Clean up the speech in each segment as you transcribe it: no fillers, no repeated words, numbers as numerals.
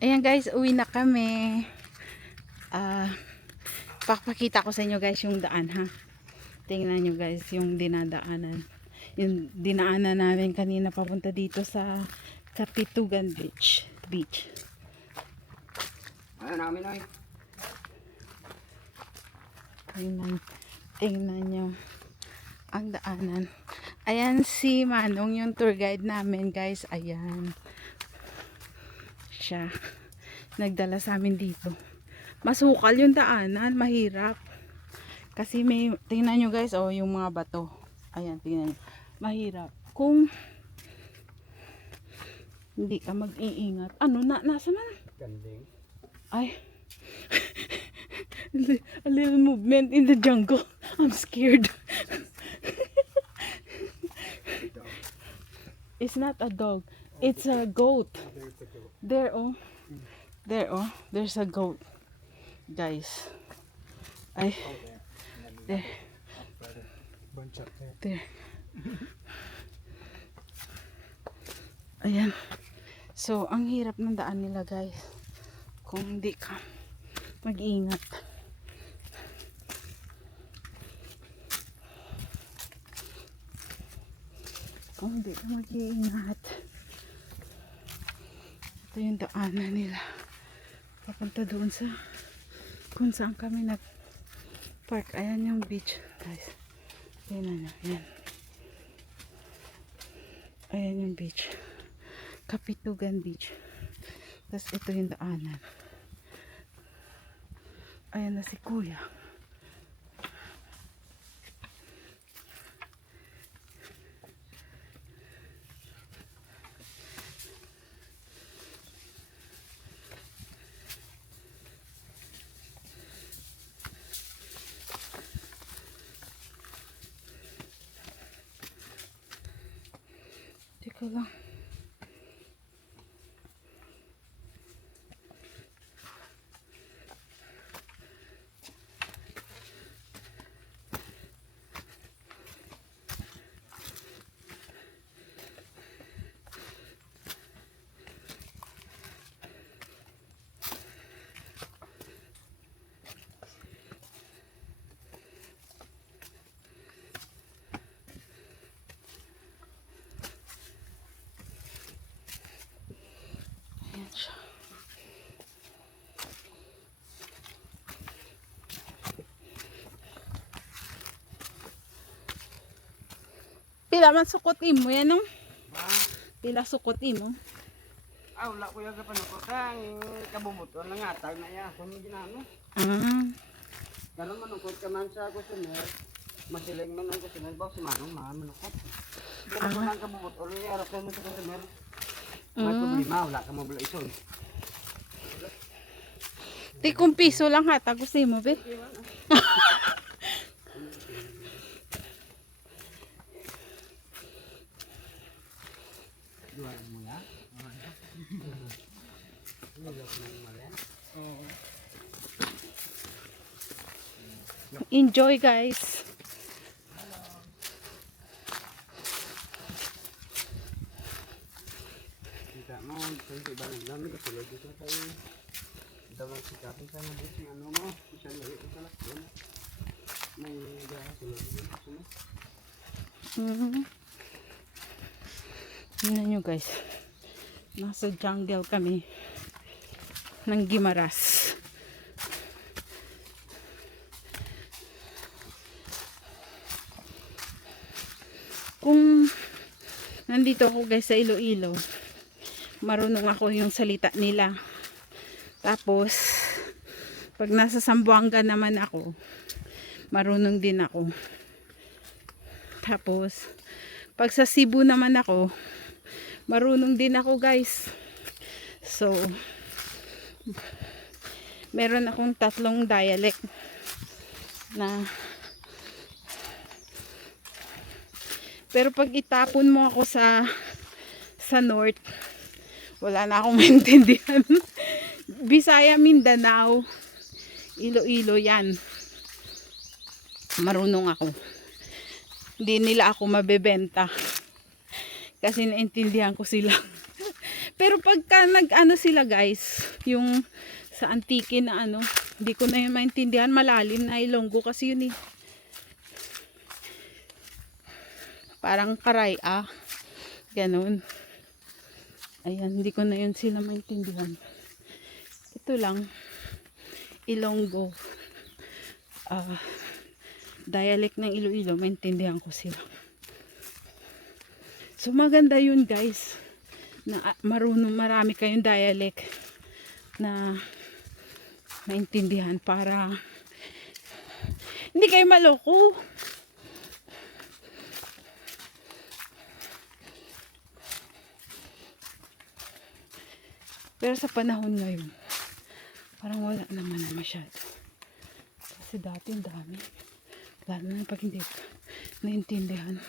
Ayan guys, uwi na kami. Papakita ko sa inyo guys yung daan ha. Tingnan nyo guys yung dinadaanan. Yung dinaanan namin kanina papunta dito sa Kapitugan Beach. Ayaw namin ay. Tingnan nyo ang daanan. Ayan si Manong, yung tour guide namin guys. Ayan. Siya. Nagdala sa amin dito. Masukal yung daanan. Mahirap. Kasi may, tingnan nyo guys, oh, yung mga bato. Ayan, tingnan nyo. Mahirap. Kung hindi ka mag-iingat. Ano, nasa man? Ganding. Ay. A little movement in the jungle. I'm scared. It's not a dog. It's a goat. There, oh. There, oh. There's a goat. Guys. Ay. There. There. Ayan. So, ang hirap ng daan nila, guys. Kung hindi ka mag-iingat. Kung hindi ka mag-iingat. Ito yung daanan nila. Papunta doon sa kung saan kami nag-park. Ayan yung beach, guys. Tingnan nyo. Ayan. Ayan yung beach. Kapitugan Beach. Tapos ito yung daanan. Ayan na si Kuya. Teka lang. Ayan siya. Pila man sukotin mo yan, no? Pila sukotin mo. Ah, wala ko yung kapanukot. Ang kabubuto ng atag na yan. Kung hindi na ano. Ganun manukot ka man sa kusuner. Masiling man ang kusuner. Bawa si Manong manukot. Ganun mo lang kabubuto. Ulo yung arap mo sa kusuner. May problema. Wala ka mabula ison. Di kung piso lang ha, tagusin mo, be. Duwaran mo yan. Enjoy, guys. Kita mo. Hindi ba nagdami ka tulad dito tayo. Dawang sikapin sa mga busi. Ano mo. Isang lagi ko sa lakon. May gaya tulad dito. Tingnan nyo guys, nasa jungle kami ng Guimaras. Kung nandito ako guys sa Iloilo, marunong ako yung salita nila. Tapos pag nasa Zamboanga naman ako, marunong din ako. Tapos pag sa Cebu naman ako, marunong din ako guys. So meron akong 3 dialect na, pero pag itapon mo ako sa north, wala na akong maintindihan. Bisaya, Mindanao, Iloilo yan, marunong ako. Hindi nila ako mabebenta kasi naintindihan ko sila. Pero pagka nag-ano sila guys, yung sa antike na ano, hindi ko na yun maintindihan, malalim na Ilonggo kasi yun eh. Parang karaya. Ganun. Ayan, hindi ko na yun sila maintindihan. Ito lang, Ilonggo. Dialect ng Iloilo, maintindihan ko sila. So maganda yun guys, na marunong marami kayong dialect na maintindihan para hindi kayo maloko. Pero sa panahon ngayon, parang wala naman na masyado. Kasi dati ang dami. Lalo na pag hindi naintindihan.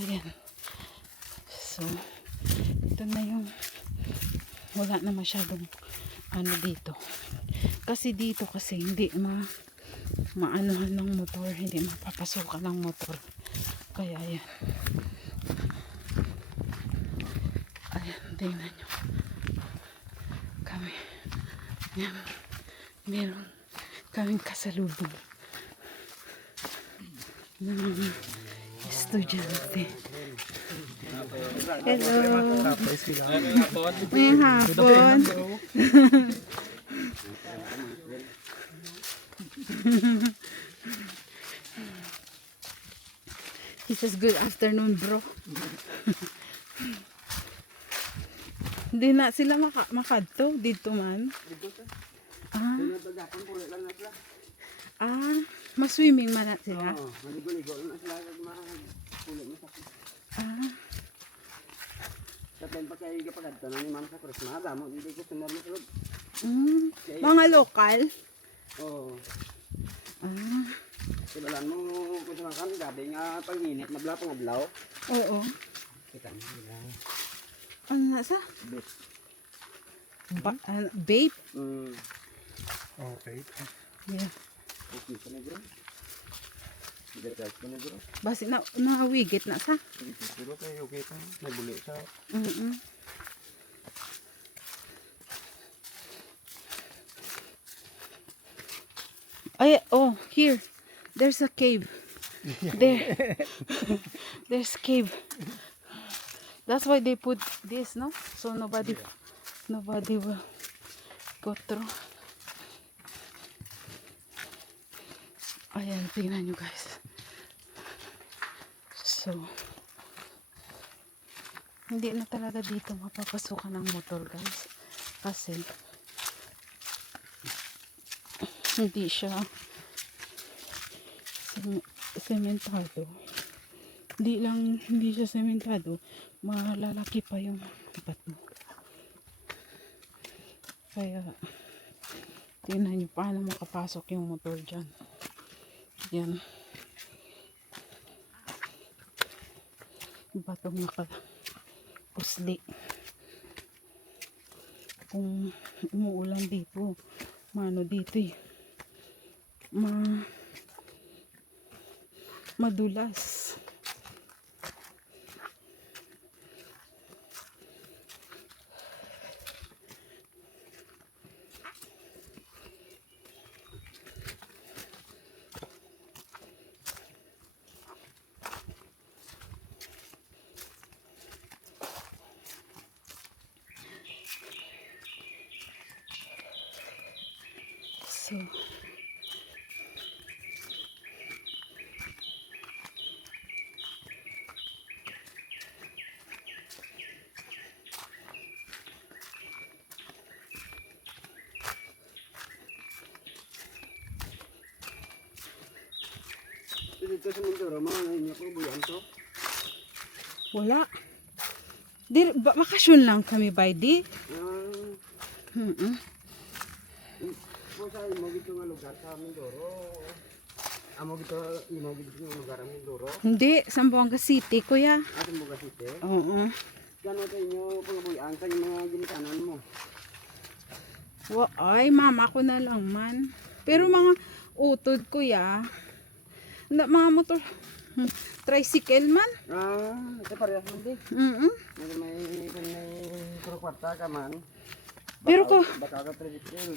Ayan. So, ito na yung wala na masyadong ano dito. Kasi dito kasi hindi maanuhan ng motor. Hindi mapapasukan ng motor. Kaya ayan. Ayan, tingnan nyo. Kami. Ayan. Meron kaming kasalubong ng mga estudyante. Hello. May hapon. He says good afternoon, bro. Hindi na sila makadto dito man. Maswimming man na sila. Oo, maligo-ligo na sila kag mapulit mo sa. Sa tempo kay gapagadto na ni Ma'am sa Christmas, damo hindi ko sunod mo sulod. Mga lokal. Oo. Sibalan mo kung sa kan gabi nga pag-init mabla pang adlaw. Oo. Kita mo nila. Ano na sa? Vape? Okay. Yeah. Okay ka na bro. Dekas ka na bro. Basi nawigit na sa. Pero kayo okay pa. Nabuli sa... Ay, oh, here. There's a cave. There. There's cave. That's why they put this, no? So nobody will go through. Ayan, tingnan nyo guys. So, hindi na talaga dito mapapasukan ng motor guys. Kasi, hindi siya sementado. Hindi siya sementado. Malalaki pa yung bato. Kaya, tingnan nyo paano makapasok yung motor dyan. Yan. Batong nakapusli. Kung umuulan dito, mano dito eh. Madulas. So, Dito sa Mindoro, mga ngayon niya ko buyan to. wala. Bakasyon lang kami by di. Kung sa imo gito nga lugar sa Mindoro. Amo gito nga lugar sa Mindoro. Hindi, Zamboanga City, kuya. Atin mo kasi te. Oo. Gano sa inyo pangabuyan sa mga ginikanan mo. Ay, mama ko na lang man. Pero mga utod, kuya, mga motor, Tricycle man. Ito parehas man di. May kwarta ka man. Pero ko, Baka ka tricycle.